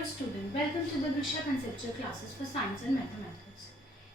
Hello student, welcome to the Drisha Conceptual Classes for Science and Mathematics.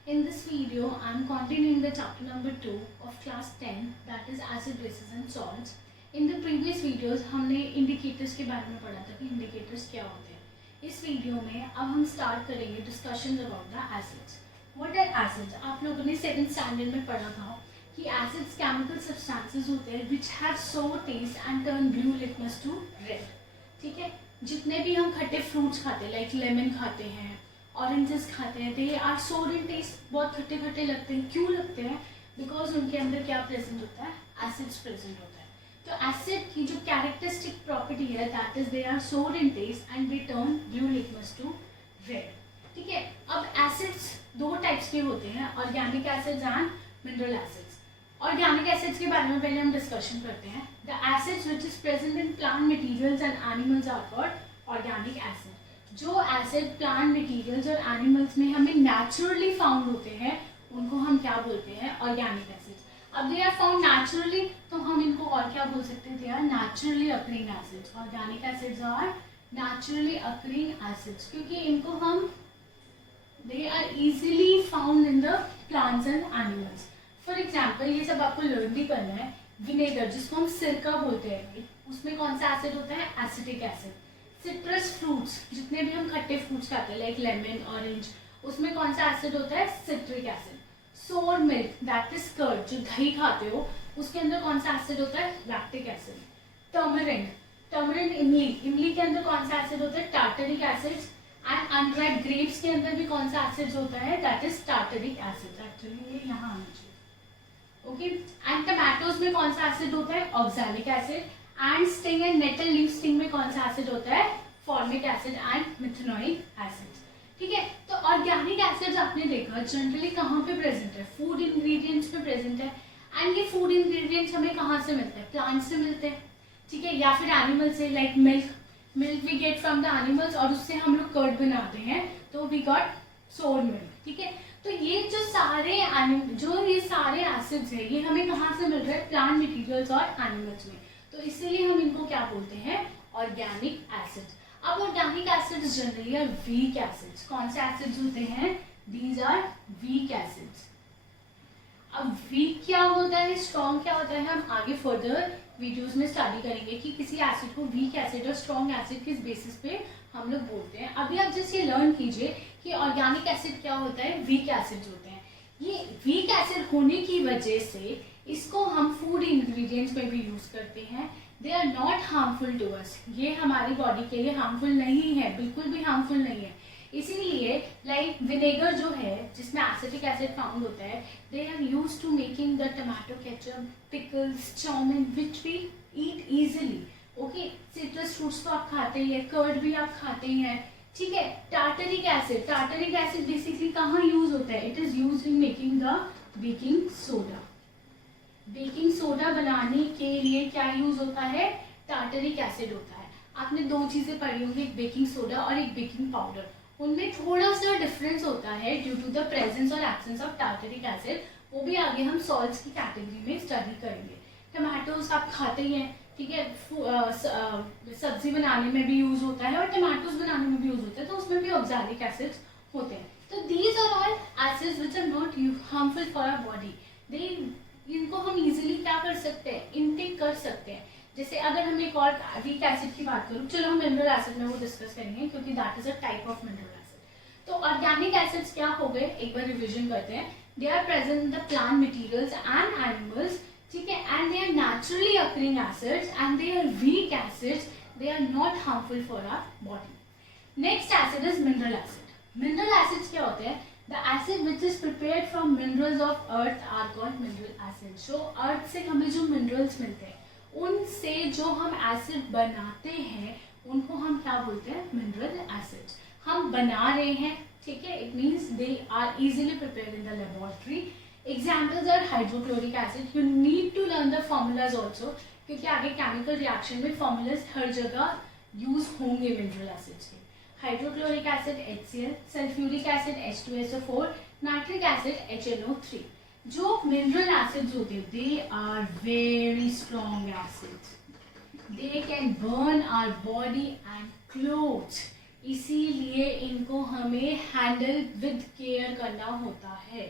In this video, I am continuing the chapter number 2 of class 10, that is acid, bases and salts. In the previous videos, हमने indicators के बारे में पढ़ा था कि indicators क्या होते हैं. इस वीडियो में अब हम start करेंगे discussions about the acids. What are acids? आप लोगों ने 7th standard में पढ़ा था कि acids chemical substances होते हैं which have sour taste and turn blue litmus to red. ठीक है, जितने भी हम खट्टे फ्रूट्स खाते हैं लाइक लेमन खाते हैं, ऑरेंजेस खाते हैं, they are sour in test, बहुत खट्टे खट्टे लगते हैं. क्यों लगते हैं? बिकॉज उनके अंदर क्या प्रेजेंट होता है? एसिड्स प्रेजेंट होता है. तो एसिड की जो कैरेक्टरिस्टिक प्रॉपर्टी है that is they are sour in taste and they turn blue litmus to red. ठीक है, अब एसिड्स दो टाइप्स के होते हैं, organic acids and mineral acids. Organic acids के बारे में पहले हम डिस्कशन करते हैं. The acids which is present in plant materials and animals are called organic acid. जो एसिड प्लांट मटेरियल्स और एनिमल्स में हमें नेचुरली फाउंड होते हैं उनको हम क्या बोलते हैं? Organic acids. अब दे आर फाउंड नेचुरली, तो हम इनको और क्या बोल सकते हैं? They are naturally occurring acids. Organic acids are naturally occurring acids क्योंकि इनको हम they are easily found in the plants and animals. For example, ये सब आपको लर्न भी करना है. विनेगर जिसको हम सिरका बोलते हैं, उसमें कौन सा एसिड होता है? Acetic acid. सिट्रस फ्रूट्स, जितने भी हम खट्टे फ्रूट्स खाते हैं लाइक लेमन, ऑरेंज, उसमें कौन सा एसिड होता है? Citric acid. सोर मिल्क दैट इज कर्ड, जो दही खाते हो उसके अंदर कौन सा एसिड होता है? Lactic acid. टर्मरिंड, टर्मरिंड इमली, इमली के अंदर कौन सा एसिड होता है? Tartaric acid. And unripe grapes के अंदर भी कौन सा एसिड होता है? That is tartaric acid. Actually ये यहाँ आना चाहिए. ओके, एंड टमाटोज में कौन सा एसिड होता है? Oxalic acid. And sting and nettle leaf sting में कौन सा एसिड होता है? Formic acid and methanoic acid. ठीक है, तो ऑर्गेनिक एसिड्स आपने देखा जनरली कहाँ पे प्रेजेंट है? फूड इंग्रेडिएंट्स में प्रेजेंट है. एंड ये फूड इंग्रेडिएंट्स हमें कहाँ से मिलते हैं? प्लांट से मिलते हैं. ठीक है, या फिर एनिमल से, like milk. Milk we get from the animals और उससे हम लोग कर्ड बनाते हैं, तो वी गॉट सोर मिल्क. ठीक है, तो ये जो सारे एसिड्स है ये हमें कहाँ से मिल रहे हैं? प्लांट मटेरियल्स और एनिमल्स में. तो इसीलिए हम इनको क्या बोलते हैं? Organic acids. अब organic acids generally are weak acids. कौन से एसिड्स होते हैं? These are weak acids. अब वीक क्या होता है, स्ट्रॉन्ग क्या होता है, हम आगे फर्दर वीडियोस में स्टडी करेंगे कि किसी एसिड को वीक एसिड और स्ट्रॉन्ग एसिड किस बेसिस पे हम लोग बोलते हैं. अभी आप जस्ट ये लर्न कीजिए कि ऑर्गेनिक एसिड क्या होता है, वीक एसिड्स होते हैं. ये वीक एसिड होने की वजह से इसको हम फूड इंग्रेडिएंट्स में भी यूज करते हैं. They are not harmful to us. ये हमारी बॉडी के लिए हार्मफुल नहीं है, बिल्कुल भी हार्मफुल नहीं है. इसीलिए लाइक विनेगर जो है जिसमें एसिटिक एसिड फाउंड होता है, they have used to making the tomato ketchup, pickles, chow mein which we eat easily. Okay, citrus fruits तो आप खाते ही है, कर्ड भी आप खाते ही हैं. ठीक है, टार्टरिक एसिड बेसिकली कहाँ यूज होता है? It is used in making the baking soda. Baking soda बनाने के लिए क्या यूज होता है? टार्टरिक एसिड होता है. आपने दो चीजें पढ़ी होंगी, एक बेकिंग सोडा और एक बेकिंग पाउडर. उनमें थोड़ा सा डिफरेंस होता है ड्यू टू द प्रेजेंस और एब्सेंस ऑफ टार्टरिक एसिड. वो भी आगे हम सॉल्ट्स की कैटेगरी में स्टडी करेंगे. टमाटोज आप खाते ही हैं, ठीक है, सब्जी बनाने में भी यूज होता है और टमाटोज बनाने में भी यूज होता है, तो उसमें भी ऑक्सैलिक एसिड्स होते हैं. तो these are all acids which are not harmful for our body. इनको हम इजीली क्या कर सकते हैं? इनटेक कर सकते हैं. जैसे अगर हम एक और वीक एसिड की बात करूँ, चलो हम मिनरल एसिड में वो डिस्कस करेंगे क्योंकि that is a type of mineral acid. तो ऑर्गेनिक एसिड्स क्या हो गए, एक बार रिविजन करते हैं. They are present in the plant materials and animals. ठीक है, and they are naturally occurring acids and they are weak acids. They are not harmful for our body. Next acid is mineral acid. Mineral acids क्या होते हैं? The acid which is prepared from minerals of earth are called mineral acids. जो अर्थ से हमें जो minerals मिलते हैं उनसे जो हम एसिड बनाते हैं उनको हम क्या बोलते हैं? Mineral acids. हम बना रहे हैं, ठीक है, it means they are easily prepared in the laboratory. Examples are hydrochloric acid. You need to learn the formulas also क्योंकि आगे केमिकल रिएक्शन में फॉर्मूलाज हर जगह यूज होंगे मिनरल एसिड्स के. Hydrochloric acid HCl, sulphuric acid H2SO4, nitric acid HNO3. जो mineral acids होते हैं they are very strong acids. They can burn our body and clothes इसीलिए इनको हमें हैंडल विद केयर करना होता है,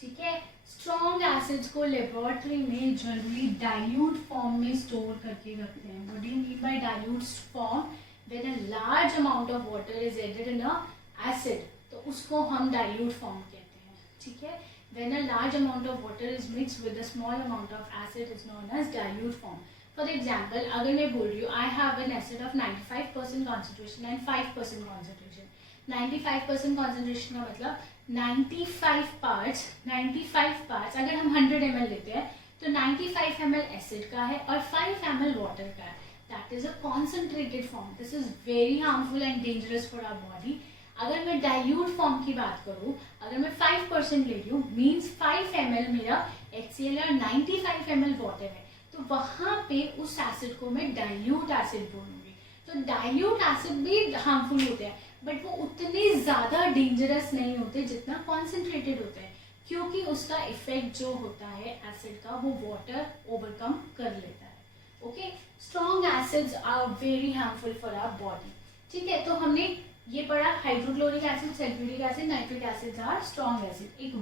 ठीक है। स्ट्रॉन्ग एसिड्स को लेबोरेटरी में जनरली डाइल्यूट फॉर्म में स्टोर करके रखते हैं। What do you mean by dilute form? When a large amount of water is added in a acid, तो उसको हम डाइल्यूट फॉर्म कहते हैं, ठीक है। When a large amount of water is mixed with a small amount of acid is known as dilute form. For example, अगर मैं बोल रही हूँ I have an acid of 95% concentration and 5% concentration. 95% concentration का मतलब 95 पार्ट्स अगर हम 100 ml लेते हैं तो 95 ml एसिड का है और 5 ml वाटर का है। That is a concentrated form. This is very harmful and dangerous for our body. अगर मैं डाइल्यूट फॉर्म की बात करूँ, अगर मैं 5% ले रही हूँ मीन्स 5 ml मेरा HCl है और 95 ml वाटर है, तो वहाँ पे उस एसिड को मैं डाइल्यूट एसिड बोलूँगी। तो डाइल्यूट एसिड भी हार्मफुल होते हैं बट वो उतने ज़्यादा डेंजरस नहीं होते जितना कॉन्सेंट्रेटेड होते हैं, क्योंकि उसका इफेक्ट जो होता है एसिड का वो वाटर ओवरकम कर लेता है। Okay, strong acids are very harmful for our body, ठीक है। तो हमने ये पढ़ा hydrochloric acid, sulphuric acid, nitric acids are strong acid. एक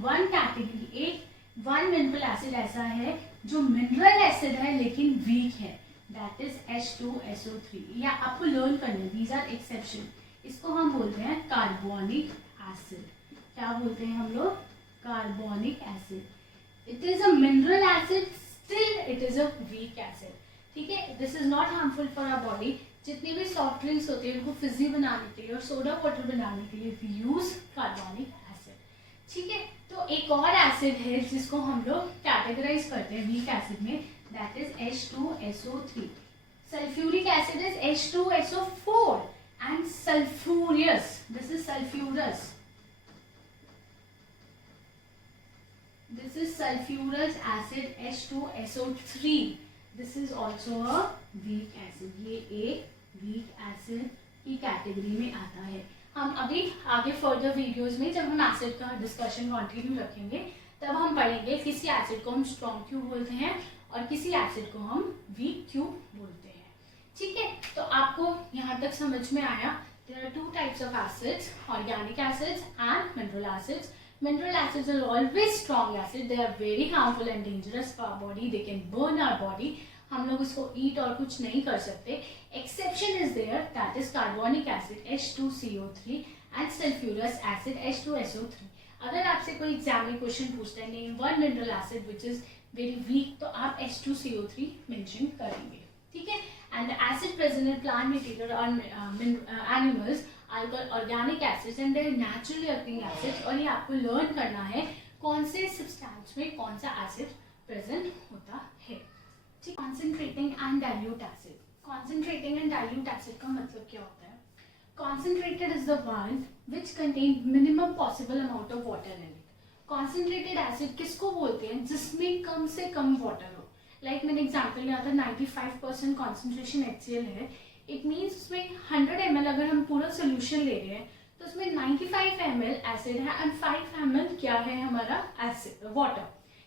वन मिनरल एसिड ऐसा है जो मिनरल एसिड है लेकिन वीक है, दैट इज H2SO3। या आपको लर्न करने, दीज आर एक्सेप्शन। इसको हम बोलते हैं कार्बोनिक एसिड। क्या बोलते हैं हम लोग? Carbonic acid. It is a mineral acid, still it is a weak acid, ठीक है। This is not harmful for our body. जितने भी सॉफ्ट ड्रिंक्स होते हैं उनको फिजी बनाने के लिए और सोडा वाटर बनाने के लिए वी यूज कार्बोनिक एसिड, ठीक है। तो एक और एसिड है जिसको हम लोग कैटेगराइज करते हैं वीक एसिड में, that is H2SO3। Sulphuric acid is H2SO4 and sulfurous, this is sulfurous, acid H2SO3, this is also a weak acid। ये एक weak acid की कैटेगरी में आता है। हम अभी आगे फर्दर वीडियोस में जब हम एसिड का डिस्कशन कंटिन्यू रखेंगे तब हम पढ़ेंगे किसी एसिड को हम स्ट्रॉन्ग क्यों बोलते हैं और किसी एसिड को हम वीक क्यों बोलते हैं, ठीक है। तो आपको यहाँ तक समझ में आया? There are 2 types of acids, organic acids and mineral acids. Mineral acids are always strong acid, they are very harmful and dangerous for our body, they can burn our body. हम लोग उसको ईट और कुछ नहीं कर सकते। Exception is there, that is carbonic acid H2CO3 and sulphurous acid H2SO3। अगर आपसे कोई एग्जाम में क्वेश्चन पूछता है name one mineral acid which is very weak, तो आप H2CO3 मेंशन करेंगे, ठीक है। And the acid present in plant material और animals are called organic acids and they are naturally occurring acids. और ये आपको लर्न करना है कौन से सब्सटेंस में कौन सा एसिड प्रेजेंट होता है, ठीक। Concentrating and dilute acid. Concentrating and dilute acid का मतलब क्या होता है? Concentrated is the one which contain minimum possible amount of water in it. Concentrated acid किसको बोलते हैं? जिसमें कम से कम वाटर हो। लाइक मैंने एग्जाम्पल लिया था 95% कॉन्सेंट्रेशन HCl है, इट मीन्स उसमें 100 ml अगर हम पूरा सोल्यूशन ले रहे हैं तो उसमें 95 ml एसिड है एंड 5 ml क्या है हमारा एसिड वाटर,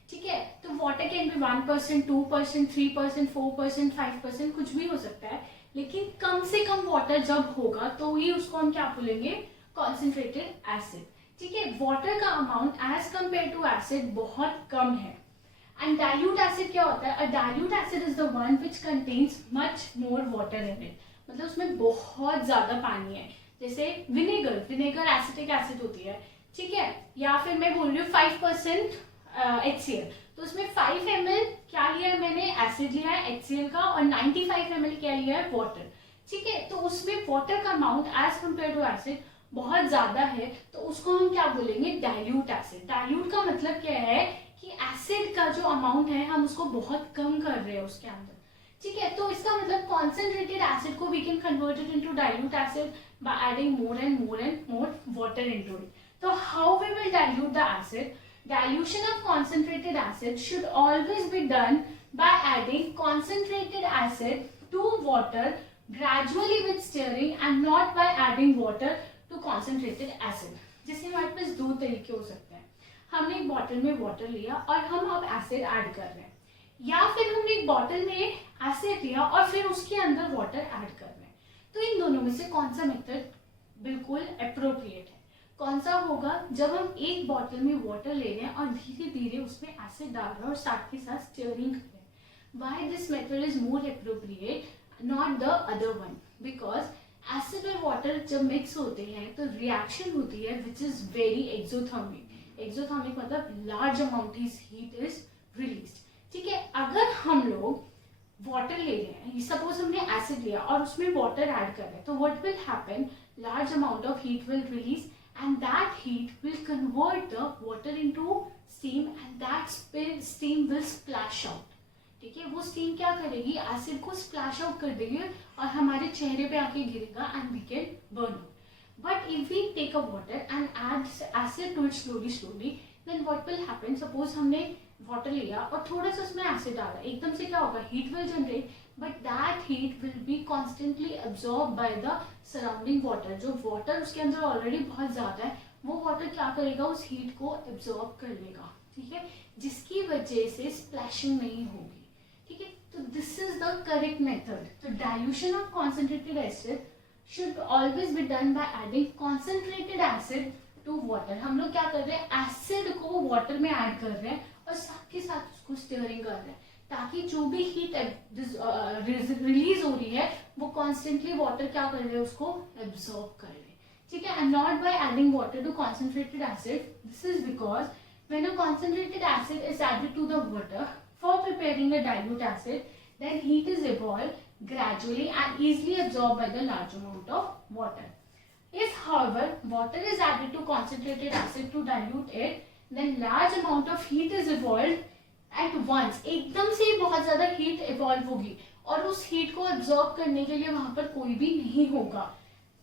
ठीक है। तो वाटर कैन बी 1%, 2%, 3%, 4%, 5%, कुछ भी हो सकता है, लेकिन कम से कम वाटर जब होगा तो ही उसको हम क्या बोलेंगे? कॉन्सेंट्रेटेड एसिड, ठीक है। वाटर का amount as compare to acid बहुत कम है। एंड डाइल्यूट एसिड क्या होता है? A dilute acid is the one which contains much more water in it, मतलब उसमें बहुत ज्यादा पानी है। जैसे विनेगर एसिटिक एसिड होती है, ठीक है। या फिर मैं बोल रही हूँ 5% HCl, तो उसमें 5 ml क्या लिया है मैंने? एसिड लिया है HCl का, और 95 ml क्या लिया है? वाटर, ठीक है। तो उसमें वाटर का amount as compare to acid बहुत ज्यादा है, तो उसको हम क्या बोलेंगे? Dilute acid. डाइल्यूट का मतलब क्या है कि एसिड का जो अमाउंट है हम उसको बहुत कम कर रहे हैं उसके अंदर, ठीक है। तो इसका मतलब कॉन्सेंट्रेटेड एसिड को we can convert it into dilute acid by adding more and more water into it. तो how we will dilute the acid? Dilution of concentrated acid should always be done by adding concentrated acid to water gradually with stirring and not by adding water to concentrated acid. जैसे हमारे पास 2 तरीके हो सकते हैं। हमने एक bottle में water लिया और हम अब एसिड ऐड कर रहे हैं, या फिर हमने एक बॉटल में एसिड लिया और फिर उसके अंदर वाटर ऐड कर रहे हैं। तो इन दोनों में से कौन सा मेथड कब होगा, जब हम एक बॉटल में वाटर ले रहे हैं और धीरे धीरे उसमें एसिड डाल रहे हैं और साथ के साथ स्टीयरिंग कर रहे हैं. Why this method is more appropriate, not the other one, because acid और वाटर जब मिक्स होते हैं तो रिएक्शन होती है which is very exothermic. Exothermic मतलब large amount of heat is release. ठीक है, अगर हम लोग वाटर ले रहे हैं, सपोज हमने एसिड लिया और उसमें वाटर ऐड कर रहे हैं, तो what will happen, large amount of heat will release and that heat will convert the water into steam and that steam will splash out. ठीक है, वो steam क्या करेगी, एसिड को splash out कर देगी और हमारे चेहरे पे आके गिरेगा and we can burn it. But if we take a water and add acid to it slowly, then what will happen, suppose हमने वाटर लिया और थोड़ा सा उसमें एसिड डाला, एकदम से क्या होगा, heat will generate, but that heat will be constantly absorb by the surrounding water. जो वाटर उसके अंदर ऑलरेडी बहुत ज्यादा है, वो वाटर क्या करेगा, उस हीट को एब्सॉर्ब कर लेगा. ठीक है, जिसकी वजह से स्प्लैशिंग नहीं होगी. ठीक है, तो this is the correct method. तो dilution of concentrated acid should always be done by adding concentrated acid to water. हम लोग क्या कर रहे हैं, एसिड को वाटर में ऐड कर रहे हैं और साथ के साथ उसको स्टीयरिंग कर रहे हैं, ताकि जो भी हीट रिलीज हो रही है वो कॉन्स्टेंटली वाटर क्या कर रहे हैं, उसको एब्सॉर्ब कर रहे हैं. ठीक है, and not by adding water to concentrated acid. This is because when a concentrated acid is added to the water for preparing a dilute acid, then heat is evolved gradually and easily absorbed by the large amount of water. If however water is added to concentrated acid to dilute it, then large amount of heat is evolved at once. एकदम से बहुत ज्यादा heat evolve होगी और उस heat को absorb करने के लिए वहां पर कोई भी नहीं होगा.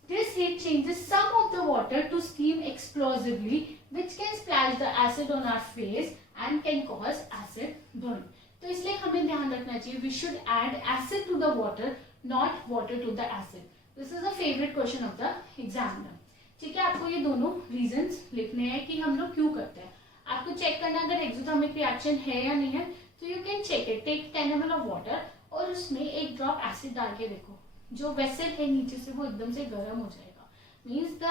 This heat changes some of the water to steam explosively, which can splash the acid on our face and can cause acid burn. तो इसलिए हमें ध्यान रखना चाहिए, we should add acid to the water, not water to the acid. This is a favorite question of the examiner. ठीक है, आपको ये दोनों रीजंस लिखने हैं कि हम लोग क्यों करते हैं. आपको चेक करना अगर एक्सोथर्मिक रिएक्शन है या नहीं है, तो you can check it. Take 10 ml of water और उसमें एक ड्रॉप एसिड डाल के देखो, जो वेसल है नीचे से वो एकदम से गर्म हो जाएगा. Means the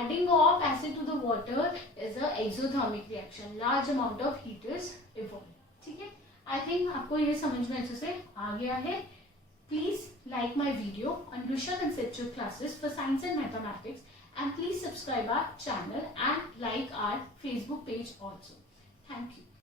adding of acid to the water is a exothermic reaction. Large amount of heat is evolve. ठीक है, आई थिंक आपको ये समझ में अच्छे से आ गया है. Please like my video on Drisha Conceptual Classes for Science and Mathematics, and please subscribe our channel and like our Facebook page also. Thank you.